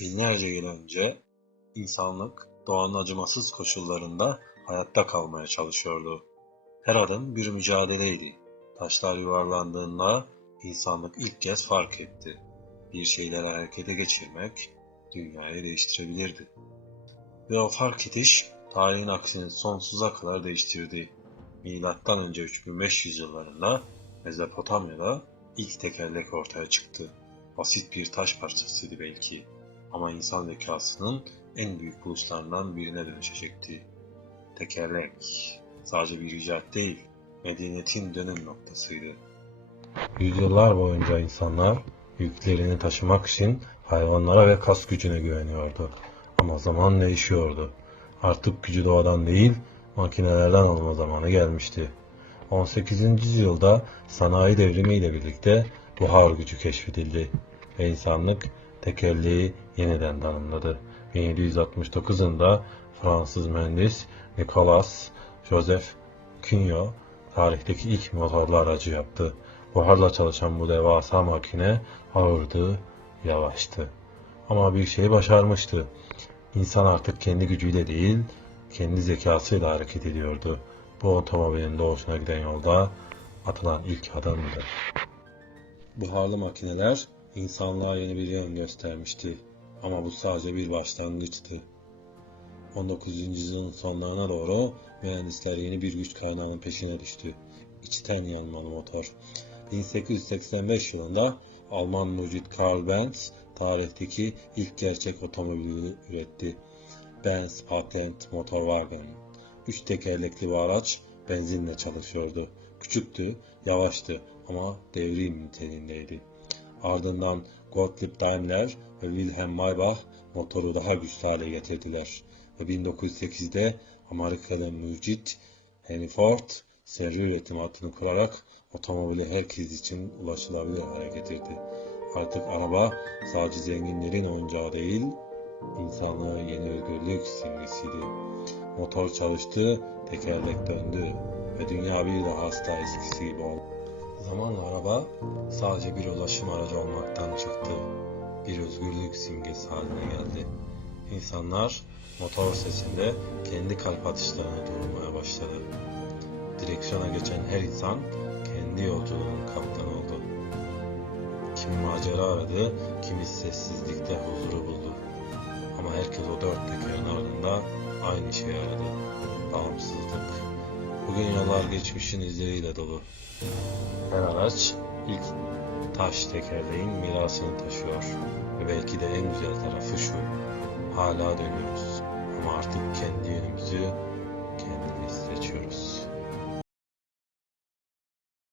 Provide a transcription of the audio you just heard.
Binlerce yıl önce insanlık doğanın acımasız koşullarında hayatta kalmaya çalışıyordu. Her adım bir mücadeleydi. Taşlar yuvarlandığında insanlık ilk kez fark etti. Bir şeyleri harekete geçirmek dünyayı değiştirebilirdi. Ve o fark ediş tarihin aksini sonsuza kadar değiştirdi. Milattan önce 3500 yıllarında Mezopotamya'da ilk tekerlek ortaya çıktı. Basit bir taş parçasıydı belki ama insan zekasının en büyük buluşlarından birine dönüşecekti. Tekerlek sadece bir icat değil, medeniyetin dönüm noktasıydı. Yüzyıllar boyunca insanlar yüklerini taşımak için hayvanlara ve kas gücüne güveniyordu. Ama zaman değişiyordu. Artık gücü doğadan değil, makinelerden alma zamanı gelmişti. 18. yüzyılda sanayi devrimiyle birlikte buhar gücü keşfedildi ve insanlık tekerleği yeniden tanımladı. 1769'ında Fransız mühendis Nicolas Joseph Cugnot tarihteki ilk motorlu aracı yaptı. Buharla çalışan bu devasa makine ağırdı, yavaştı. Ama bir şeyi başarmıştı. İnsan artık kendi gücüyle değil, kendi zekasıyla hareket ediyordu. Bu otomobilin doğuşuna giden yolda atılan ilk adımdı. Buharlı makineler insanlığa yeni bir yön göstermişti. Ama bu sadece bir başlangıçtı. 19. yüzyılın sonlarına doğru mühendisler yeni bir güç kaynağının peşine düştü. İçten yanmalı motor. 1885 yılında Alman mucit Karl Benz tarihteki ilk gerçek otomobili üretti. Benz Patent Motorwagen. Üç tekerlekli bu araç benzinle çalışıyordu. Küçüktü, yavaştı ama devrim niteliğindeydi. Ardından Gottlieb Daimler ve Wilhelm Maybach motoru daha güçlü hale getirdiler. Ve 1908'de Amerikalı mucit Henry Ford seri üretim hattını kurarak otomobili herkes için ulaşılabilir hale getirdi. Artık araba sadece zenginlerin oyuncağı değil, insanlığı yeni özgürlük simgesiydi. Motor çalıştı, tekerlek döndü ve dünya bir daha asla eskisi gibi oldu. Zamanla araba sadece bir ulaşım aracı olmaktan çıktı. Bir özgürlük simgesi haline geldi. İnsanlar motor sesinde kendi kalp atışlarını duyurmaya başladı. Direksiyona geçen her insan kendi yolculuğunun kaptanı oldu. Kimi macera aradı, kimi sessizlikte huzuru buldu. Ama herkes o dört tekerin ardında aynı şeyi aradı. Bağımsızlık. Bugün yollar geçmişin izleriyle dolu. Her araç ilk taş tekerleğin mirasını taşıyor. Ve belki de en güzel tarafı şu. Hala dönüyoruz. Ama artık kendi yönümüzü